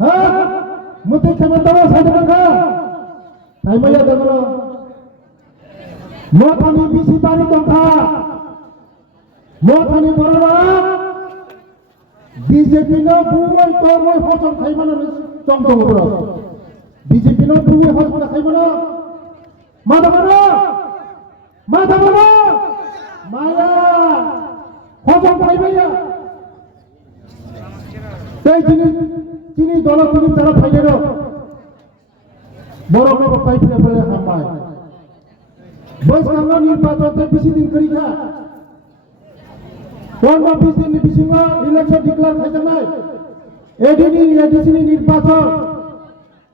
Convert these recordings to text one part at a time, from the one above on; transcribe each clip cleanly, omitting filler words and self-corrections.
হ্যাঁ মুতে কেমন দাও সাইডে রাখা তাই মাইয়া দেখো মথানি বিসি বাড়ি কথা মথানি বড় বিজেপি না বুয়াই তরময় ফসল খাইব না চমচম করে বিজেপি না বুয়াই ফসল খাইব না মাথা মারা মায়া ফসল খাইবাইয়া তাই তিনি দল তিনি তারা ফাইলের বড় বড় পাইপে ফেলে হামায় বৈশাখ নির্বাচনতে বেশি দিন করি খা 15-20 দিন বিসিং ইলেকশন ডিক্লেয়ার খাইতে নাই এডিসি নির্বাচন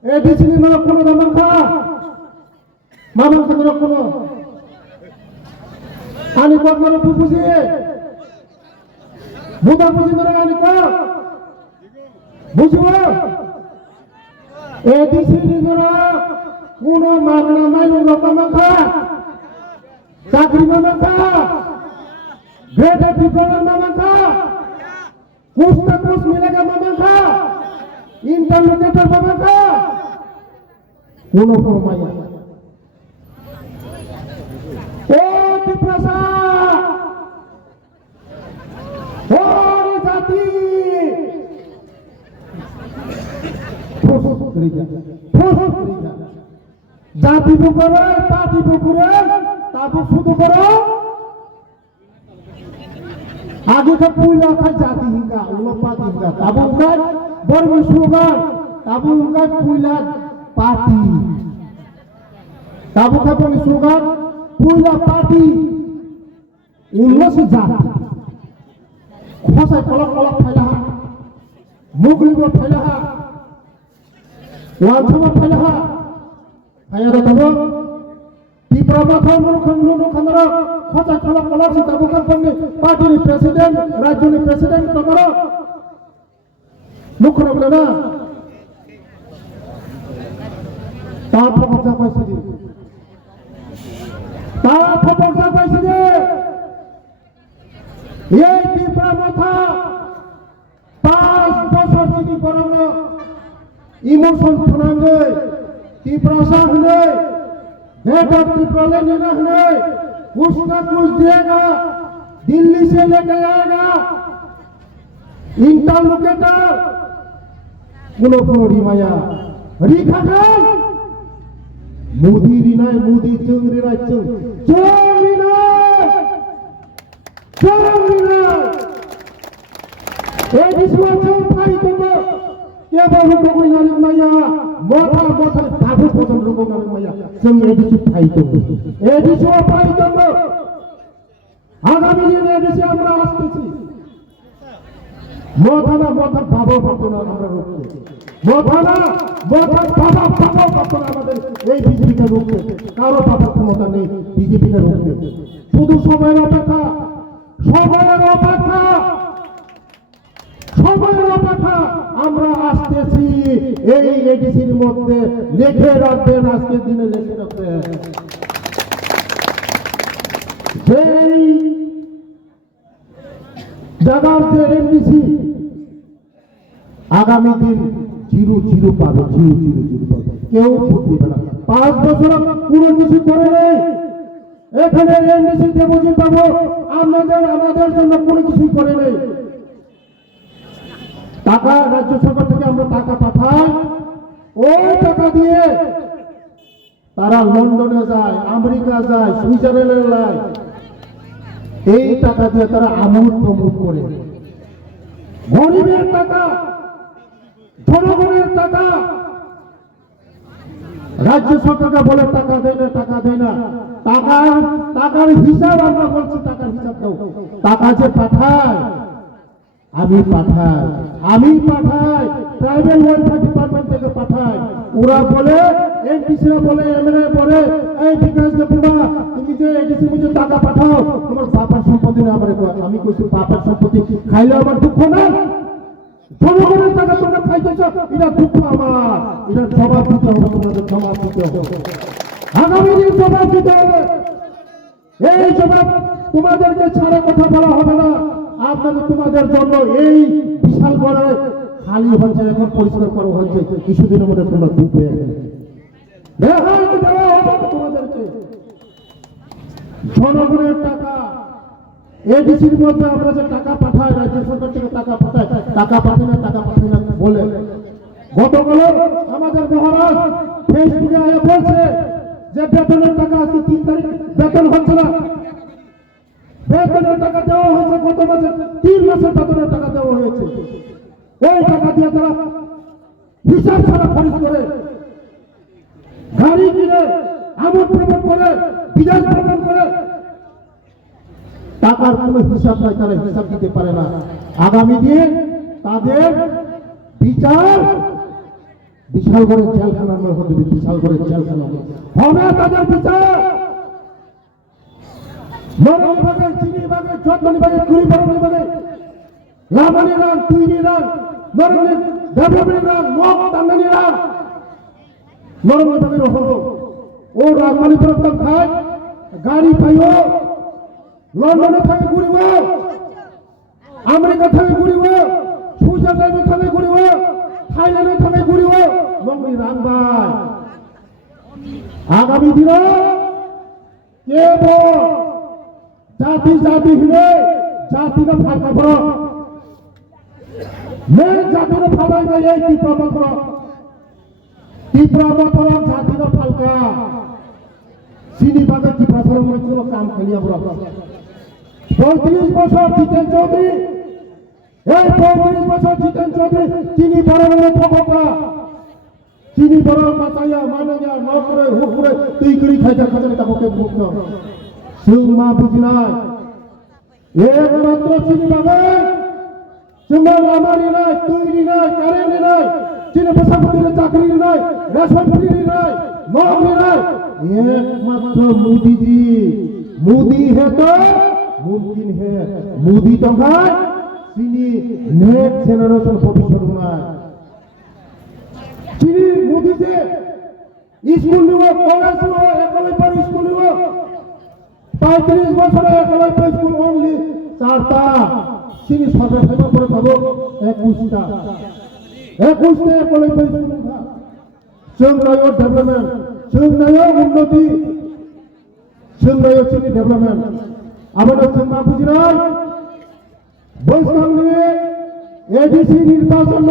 এডিসি নরক কোনো দামান খা মামন খাতে কোনো আনি কত মানে বুঝি বুঝা বুঝি ধরে আনি কর বুঝিব এডিসি নির্বাচন কোনো মাগনা নাই লোকামাখা চাকরি মামাখা গ্রেড ডিপ্লোমা মামাখা कुछ ना कुछ मिलेगा मामाखा इंटरलोकेटर मामाखा कोनो माया ओ दिप्रसा ओ जाति जाति बुकरे पार्टी बुकरे ताबु शुद्ध करो आगे का पुला का जाति हिंगा उला पार्टी हिंगा ताबु उनका बर्म स्लोगन ताबु उनका पुला पार्टी ताबु का बर्म स्लोगन पुला पार्टी उल्ला से जाति खोसा कलक कलक फैला मुगली में फैला वांछा में फैला आया रखो तीव्रता था लोगों खाना खोजा कलक कलक से ताबु का बर्म पार्टी ने प्रेसिडेंट राज्य ने प्रेसिडेंट तमरो मुखर बोलेना ताप फपजा पैसे दे ताप फपजा पैसे दे ये तीव्रता 5 বছর তিনি পরানো इमोशन फनांगे तीव्रता हने बेटा तीव्रता लेना हने कुछ ना कुछ देगा दिल्ली से लेके आएगा इंटरलोकेटर पुनो रिमाया रिखा खान मोदी रिनाय मोदी चंग रिनाय चंग रिनाय ए दिसवा चंग फाई तो के बाबू को कोई नाले माया मोथा बाबू को तुम लोगों नाले माया चंग ए दिस फाई तो ए दिसवा फाई तो आगामी दिन ए दिस আমরা আসতেছি मोथाना मोथा बाबा पातोना আমরা রুখতে मोथाना मोथा बाबा पातोना আমাদের এই বিজেপিকে রুখতে কারো বাবার ক্ষমতা নেই বিজেপিকে রুখতে শুধু সময়ের অপেক্ষা আমরা আসতেছি এই এডিসির মধ্যে লিখে রাখবেন আজকের দিনে লিখে রাখবেন সেই জায়গার যে এমডিসি আগামী দিন জিরো পাবে কেউ ভোট দিবে না 5 বছর কোনো কিছু করে নেই এখানে এমডিসি দেবজিৎ বাবু আমাদের জন্য কোনো কিছু করে নেই টাকা রাজ্য সরকার থেকে আমরা টাকা পাঠাই ওই টাকা দিয়ে তারা লন্ডনে যায় আমেরিকা যায় সুইজারল্যান্ডে যায় এই টাকা দিয়ে তারা আমোদ প্রমোদ করে গরিবের টাকা জনগণের টাকা রাজ্য সরকারকে বলে টাকা দেয় না টাকার হিসাব আমরা বলছি টাকার হিসাব দাও টাকা যে পাঠায় আমি পাঠাই ট্রাইবাল ওয়েলফেয়ার ডিপার্টমেন্ট থেকে পাঠাই ওরা বলে এমপিসিরা বলে এমএলএ বলে এই বিকাশ দেবুনা তুমি যে এডিসি মুঝে টাকা পাঠাও তোমার বাবার সম্পত্তি না আমি কইছি বাবার সম্পত্তি খাইলে আমার দুঃখ না জনগণের টাকা তোমরা খাইতেছ এটা দুঃখ আমার এটা জবাব দিতে হবে তোমাদের জবাব দিতে হবে আগামী দিন জবাব দিতে হবে এই জবাব তোমাদেরকে ছাড়া কথা বলা হবে না আপনাদের তোমাদের জন্য এই বিশাল বড় খালি হচ্ছে, এখন পরিষ্কার করা হচ্ছে, কিছুদিনের মধ্যে তোমরা ডুব হয়ে গেলে তোমাদেরকে জনগণের টাকা এডিসির মধ্যে আমরা যে টাকা পাঠাই, রাজ্য সরকার থেকে টাকা পাঠাই, টাকা পাঠাই না বলে গতকাল আমাদের মহারাজ ফেসবুকে আয়া বলছে যে বেতনের টাকা আজকে 3 তারিখ বেতন হচ্ছে না, বেতনের টাকা দেওয়া হয়েছে গত মাসে 3 মাসের বেতনের টাকা দেওয়া হয়েছে, ওই টাকা দিয়ে তারা হিসাব ছাড়া খরচ করে, গাড়ি কিনে আমোদ প্রমোদ করে, বিদেশ ভ্রমণ করে, টাকার কোনো হিসাব নাই, তারা হিসাব দিতে পারে না। আগামী দিন তাদের বিচার বিশাল করে জেলখানার মধ্যে হবে, বিশাল করে জেলখানা হবে তাদের বিচার। নরম ভাগে, চিনি ভাগে, চটমনি ভাগে, কুড়ি বরমনি ভাগে, লামানি রান, তুইনি রান, নরমনি দেবরমনি রান, মগ তাঙ্গানি রান, নরমনি ভাগের হলো ও রাজমানি প্রত্যেক খায়, গাড়ি পাইও লন্ডনে থাকে ঘুরিব, আমেরিকা থেকে ঘুরিব, সুইজারল্যান্ডে থেকে ঘুরিব, থাইল্যান্ডে থেকে ঘুরিব, মঙ্গলি রানবাই। আগামী দিনে কেবল জাতি জাতি হিলে জাতির ফাঁকা পড় মেন জাতির ফাঁকাই নাই, এই তীব্র মতর জাতির ফালকা চিনি বাগে কি পাথর মনে কাম খেলিয়া বড় 35 বছর জিতেন চৌধুরী, এই 35 বছর জিতেন চৌধুরী চিনি বড় ফকা, চিনি বড় মাতাইয়া মানাইয়া ন করে হুকুরে তুই করি খাইতে খাইতে তাকে মুক্ত সুমা বুঝি নাই, একমাত্র চিনি বাগে সুমা আমারই নাই, তুইরি নাই, কারেন্ট নাই, চিনি পেশাপতির চাকরি নাই, রেশন ফ্রি নাই, নকরি নাই, একমাত্র মোদীজি। মোদী হে তো মুমকিন হে, মোদী টঙ্কায় চিনি নেক্সট জেনারেশন ভবিষ্যৎ নাই। চিনি মোদীজি স্কুল নিব, কলেজ নিব, একলব্য স্কুল নিব, 35 বছরে একলব্য স্কুল অনলি 4টা, চিনি সরকার সেবা করে পাবো 21টা একলব্য স্কুল। চৌনায় ডেভেলপমেন্ট, চৌনায় উন্নতি, চৌনায় চিনি ডেভেলপমেন্ট। আমাদের চৌমা বুঝি নাই বৈষ্ণব নিয়ে এডিসি নির্বাচন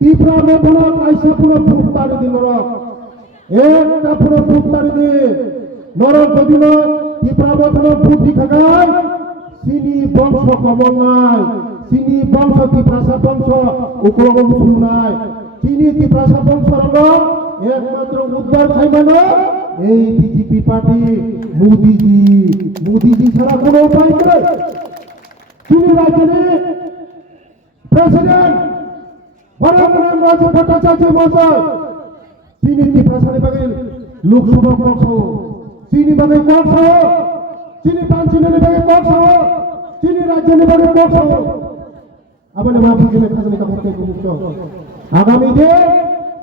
তীব্র মেঘনা কাইসা পুরো ভূত তাড়ি দিল, একটা পুরো ভূত তাড়ি দিয়ে নরক যদি নয় তীব্র মেঘনা বুদ্ধি খাগায়, চিনি বংশ কমল নাই, চিনি বংশ তীব্রাসা বংশ উপলব্ধ নাই, চিনি তীব্রাসা বংশ একমাত্র উদ্ধার খাইবানো এই বিজেপি পার্টি মোদীজি ছাড়া কোনো উপায় নেই। চিনি রাজ্যের প্রেসিডেন্ট রাজ্য ভট্টাচার্য মহাশয় চিনি তীব্রাসানি বাগের লোকসভা কক্ষ, চিনি বাগের কক্ষ, চিনি পাঞ্চিনের বাগের কক্ষ, চিনি রাজ্য নিবাগের কক্ষ, আবার মাফিজের খাজনে কাপড় মুক্ত। আগামী দিন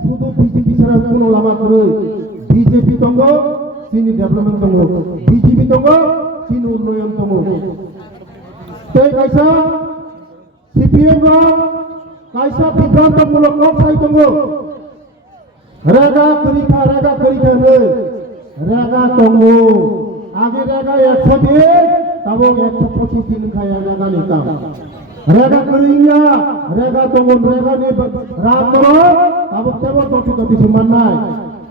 শুধু বিজেপি ছাড়া কোন লামা করে বিজেপি তঙ্গ চিনি ডেভেলপমেন্ট তঙ্গ, বিজেপি তঙ্গ চিনি উন্নয়ন তঙ্গ। তাই কাইসা সিপিএম কাইসা বিভ্রান্তমূলক অবস্থায় তঙ্গ রেগা করিখা নেই, রেগা তঙ্গ আগে রেগা 100 দিয়ে তবে 125 দিন খায় রেগা নিতাম, রেগা করিয়া রেগা তঙ্গ রেগা নিয়ে রাত করো তবে কেবল তত সমান নাই।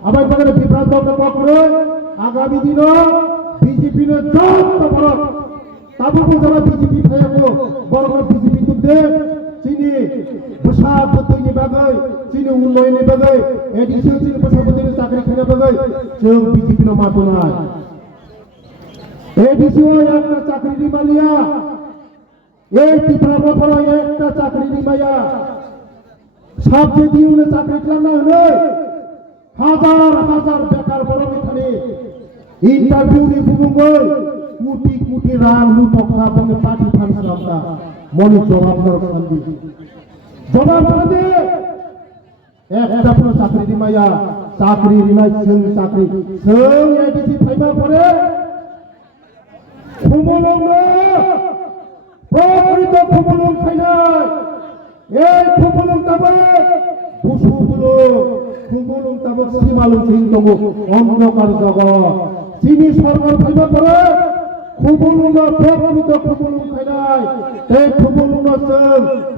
আবার বাজারে বিভ্রান্ত করে আগামী দিন বিজেপি যত বড় তাবুক যারা বিজেপি খাইয়াবো বড় বিজেপি যুদ্ধে চিনি প্রসাদ তৈরি বাগাই, চিনি উন্নয়নে বাগাই, এডিসিও চিনি প্রসাদের চাকরি খেলে বাগাই, কেউ বিজেপি মাতো নাই। এডিসিও একটা চাকরি নিমালিয়া, এই ত্রিপুরা বছর একটা চাকরি নিমাইয়া সব যে দিন চাকরি খেলাম না হলে হাজার হাজার বেকার বড় এখানে ইন্টারভিউ নিয়ে বুবুঙ্গই কোটি কোটি রান লুটকা বলে পার্টি ফান্ড আমরা মনে জবাব শান্তি জবাব দে একটা পুরো চাকরি দিমাইয়া চাকরি রিমাই চাকরি সং এডিসি ফাইবা পরে খুমলং প্রকৃত খুমলং খাই নাই এই খুবুলুম তাবক বুসুগুলো খুবুলুম তাবক সীমালুম সিংতম অন্ধকার জগৎ চিনি সরকার খাইবা পরে খুবুলুম প্রকৃত খুবুলুম খাইলাই এই খুবুলুম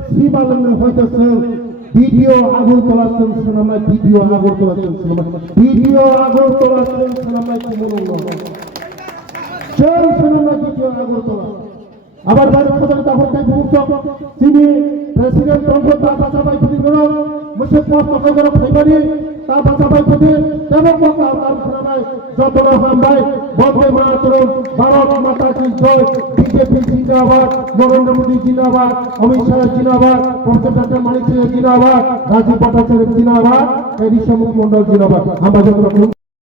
সীমালুম হইতেছে ভিডিও আগরতলা সিনেমায় video Agartala cinema video Agartala সিনেমায় খুবুলুম সেই সিনেমা ভিডিও আগরতলা আবার বাইরে খোঁজার তখন তাই মুহূর্ত তিনি প্রেসিডেন্ট ট্রাম্প তার বাঁচাবাই প্রতি করো মুসে পোস্ট করে ফাইবারি তার বাঁচাবাই প্রতি এবং তার সিনেমায় যতটা হামবাই বন্দে মাতরম ভারত মাতা কি জয় বিজেপি জিন্দাবাদ নরেন্দ্র মোদী জিন্দাবাদ অমিত শাহ জিন্দাবাদ প্রফেসর ডক্টর মানিক জিন্দাবাদ রাজীব ভট্টাচার্য জিন্দাবাদ এই ঋষভ মন্ডল জিন্দাবাদ আমরা যতটা